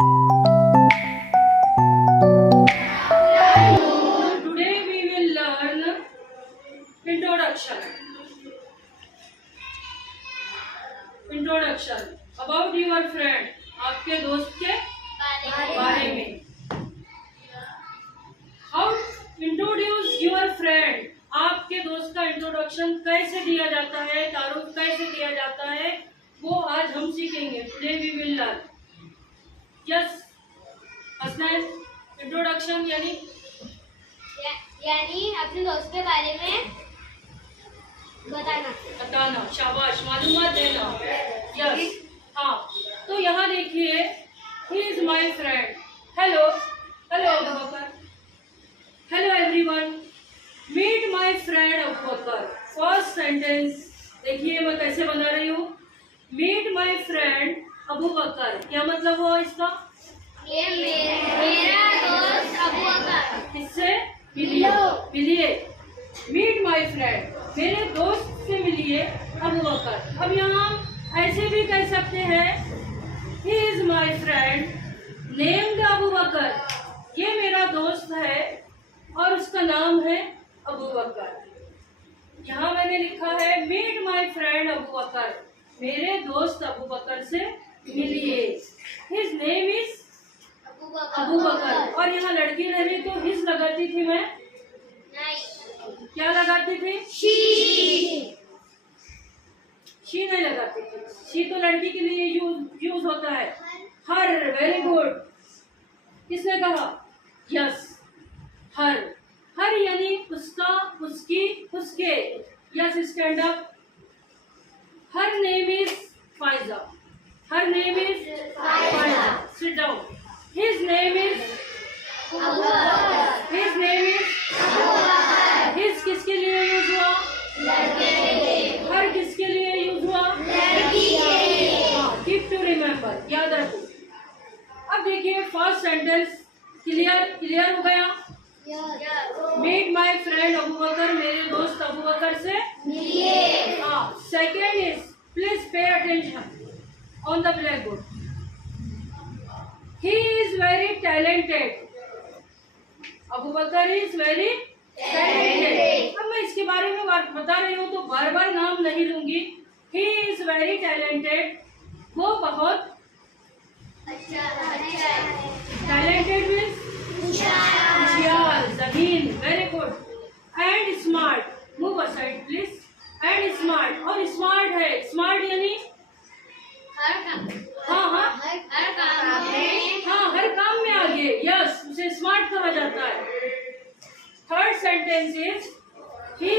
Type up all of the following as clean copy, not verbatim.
Today we will learn introduction. Introduction about your friend. आपके दोस्त के बारे में. How introduce your friend. आपके दोस्त का इंट्रोडक्शन कैसे दिया जाता है, तारुफ कैसे दिया जाता है, वो आज हम सीखेंगे. Today we will learn. Yes, Hasnain. Introduction यानी अपने दोस्त के बारे में बताना, शाबाश, मालूमात देना. यस. हाँ, तो यहाँ देखिए, he is my friend. Hello hello Abu Bakar. Hello everyone, meet my friend Abu Bakar. First sentence देखिए मैं कैसे बना रही हूँ. Meet my friend Abu Bakar. क्या मतलब हुआ इसका? ये मेरा दोस्त अबू बकर. किससे मिलिए. मीट माई फ्रेंड, मेरे दोस्त से मिलिए अबू बकर. अब यहाँ हम ऐसे भी कह सकते हैं, he is my friend named Abu Bakar. ये मेरा दोस्त है और उसका नाम है अबू बकर. यहाँ मैंने लिखा है meet my friend Abu Bakar. मेरे दोस्त अबू बकर से मिलिए. हिज नेम इज अबू बकर. और यहाँ लड़की रह रही तो हिज लगाती थी मैं. क्या लगाती थी? शी नहीं लगाती थी. शी तो लड़की के लिए यूज होता है. हर. Very good. किसने कहा? Yes, her. हर यानी उसका, उसकी, उसके. Yes, stand up. Her name is Faiza. Her name is Faiza. Sit down. His name is his name is. His किसके लिए यूज हुआ? हर किसके लिए यूज हुआ? कीप टू रिमेम्बर, याद रखो. अब देखिए फर्स्ट सेंटेंस क्लियर हो गया. Meet my friend Abu Bakar. मेरे दोस्त अबू बकर से मिलिए. हाँ. Second is please pay attention on the blackboard. He is very talented. Abu Bakar is very talented. अब मैं इसके बारे में बता रही हूँ तो बार बार नाम नहीं लूंगी. He is very talented. वो बहुत टैलेंटेड मीन्स होशियार, जहीन. Very good. And smart. Move aside please. And smart. और स्मार्ट है. स्मार्ट यानी हर काम में आगे. यस, उसे स्मार्ट कहा जाता है. Third sentence is he.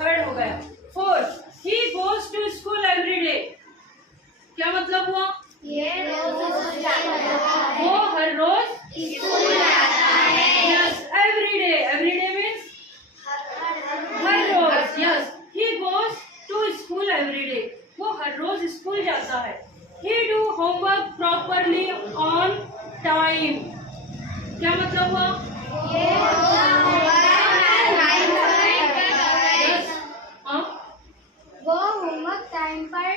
Third हो गया. Fourth, he goes to school every day. क्या मतलब हुआ? वो हर रोज स्कूल जाता है. Yes, every day. Every day means हर रोज. Yes, he goes to school every day. वो हर रोज स्कूल जाता है. He do homework properly on time. क्या मतलब हुआ? वो होमवर्क टाइम पर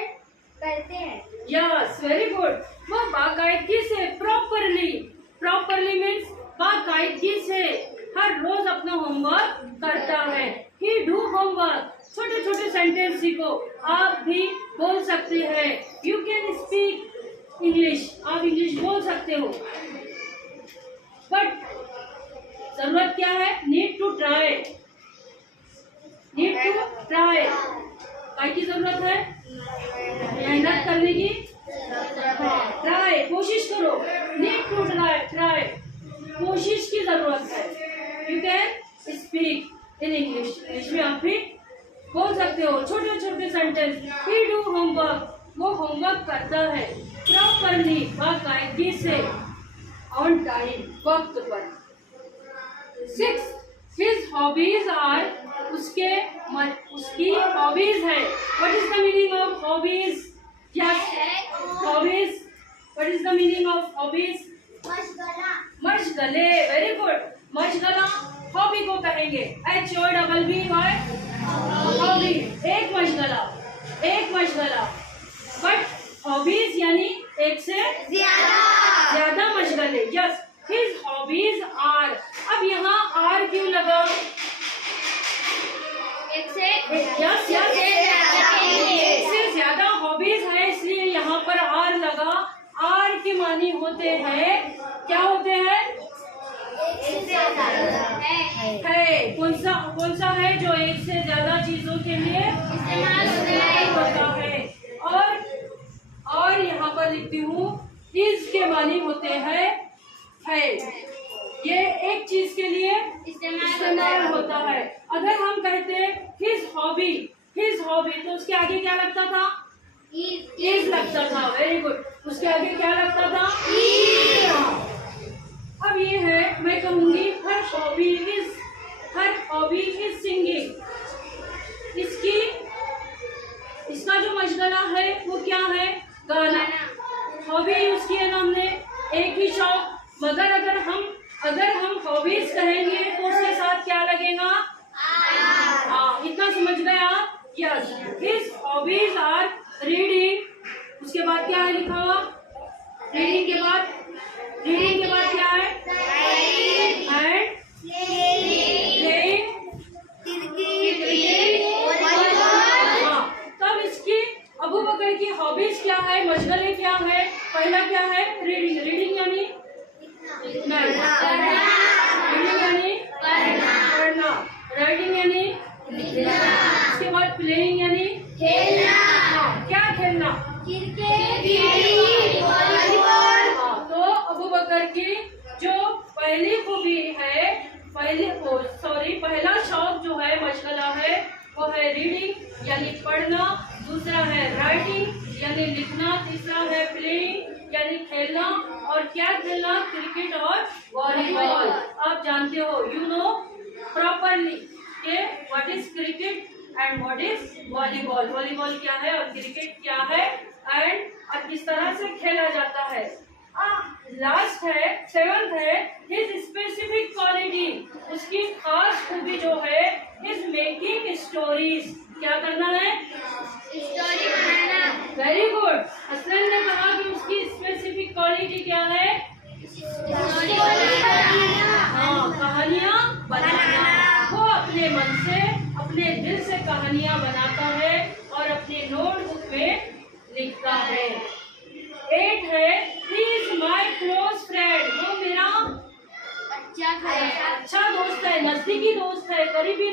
करते हैं. Yes, very good. वो बाकायदगी से, प्रॉपरली मीन्स बाकायदगी से हर रोज अपना होमवर्क करता है. He do homework. छोटे छोटे सेंटेंस सीखो. आप भी बोल सकते हैं. You can speak English. आप इंग्लिश बोल सकते हो. बट जरूरत क्या है? Need to try. काय की जरूरत है? मेहनत करने की. ट्राई, कोशिश करो. Need to try. कोशिश की जरूरत है. You can speak in English. English में आप भी बोल सकते हो. छोटे छोटे सेंटेंस. He do homework. वो होमवर्क करता है प्रॉपरली, बाकायदगी से, ऑन टाइम, वक्त पर. 6, हिज हॉबीज आर. उसकी हॉबीज है. What is the meaning of hobbies? Yes, hobbies. What is the meaning of hobbies? मशगले. Very good. मशगला हॉबी को कहेंगे. HOBBY hobby. एक मशगला. बट हॉबीज यानी एक से ज्यादा के मानी होते हैं, क्या होते हैं? है। कौन सा है जो एक से ज्यादा चीजों के लिए इस्तेमाल होता है? और यहाँ पर लिखती हूँ इस के मानी होते हैं है। ये एक चीज के लिए इस्तेमाल होता है। अगर हम कहते हिज हॉबी तो उसके आगे क्या लगता था? इज लगता था। Very good. उसके आगे क्या लगता था? अब ये है, मैं कहूंगी हर हॉबी इज सिंगिंग। इसका जो मशगला है वो क्या है? गाना। हॉबी यूज किया ना हमने, एक ही शौक। मगर अगर हम हॉबीज कहेंगे तो उसके साथ क्या लगेगा? इतना समझ गए आप? Yes. His hobbies are reading. उसके बाद क्या है लिखा हुआ? रीडिंग के बाद क्या है? एंड प्लेइंग तब इसकी अबू बकर की हॉबीज क्या है? मशगले क्या है? पहला क्या है? रीडिंग यानी पढ़ना। राइटिंग यानी लिखना। उसके बाद प्लेइंग यानी खेलना। क्या खेलना? Cricket, volleyball. तो अबू बकर की जो पहली खूबी है, पहला शौक जो है, मशगला है, वो है रीडिंग यानी पढ़ना। दूसरा है राइटिंग यानी लिखना। तीसरा है प्लेइंग यानी खेलना। और क्या खेलना? क्रिकेट और वॉलीबॉल। आप जानते हो, यू नो प्रॉपरली के what is cricket and what is volleyball. Volleyball क्या है और क्रिकेट क्या है, एंड और किस तरह से खेला जाता है। लास्ट है, 7th है, हिज स्पेसिफिक क्वालिटी। उसकी खास खूबी जो है, इज मेकिंग स्टोरीज। क्या करना है? स्टोरी बनाना। Very good. असलन ने कहा कि उसकी स्पेसिफिक क्वालिटी क्या है? कहानियाँ बनाना। वो अपने मन से, अपने दिल से कहानियाँ बनाता है और अपने नोटबुक में लिखता है। 8 है, he is my close friend। वो मेरा अच्छा दोस्त है, नजदीकी दोस्त है, करीबी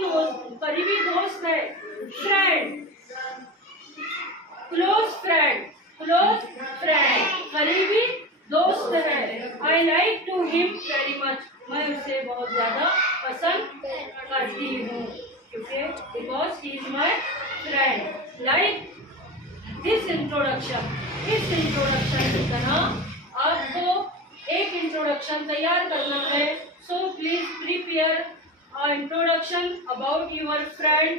दोस्त है। फ्रेंड, क्लोज फ्रेंड, करीबी दोस्त है। I like to him very much. मैं उसे बहुत ज्यादा पसंद करती हूँ, क्योंकि because he is my friend. Like this introduction. इस इंट्रोडक्शन की तरह आपको एक इंट्रोडक्शन तैयार करना है। So please prepare a introduction about your friend.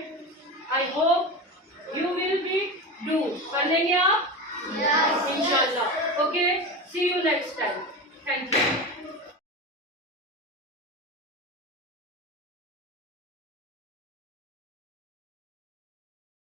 I hope you will be do. कर लेंगे आप? इंशाल्लाह। Okay, see you next time. Thank you.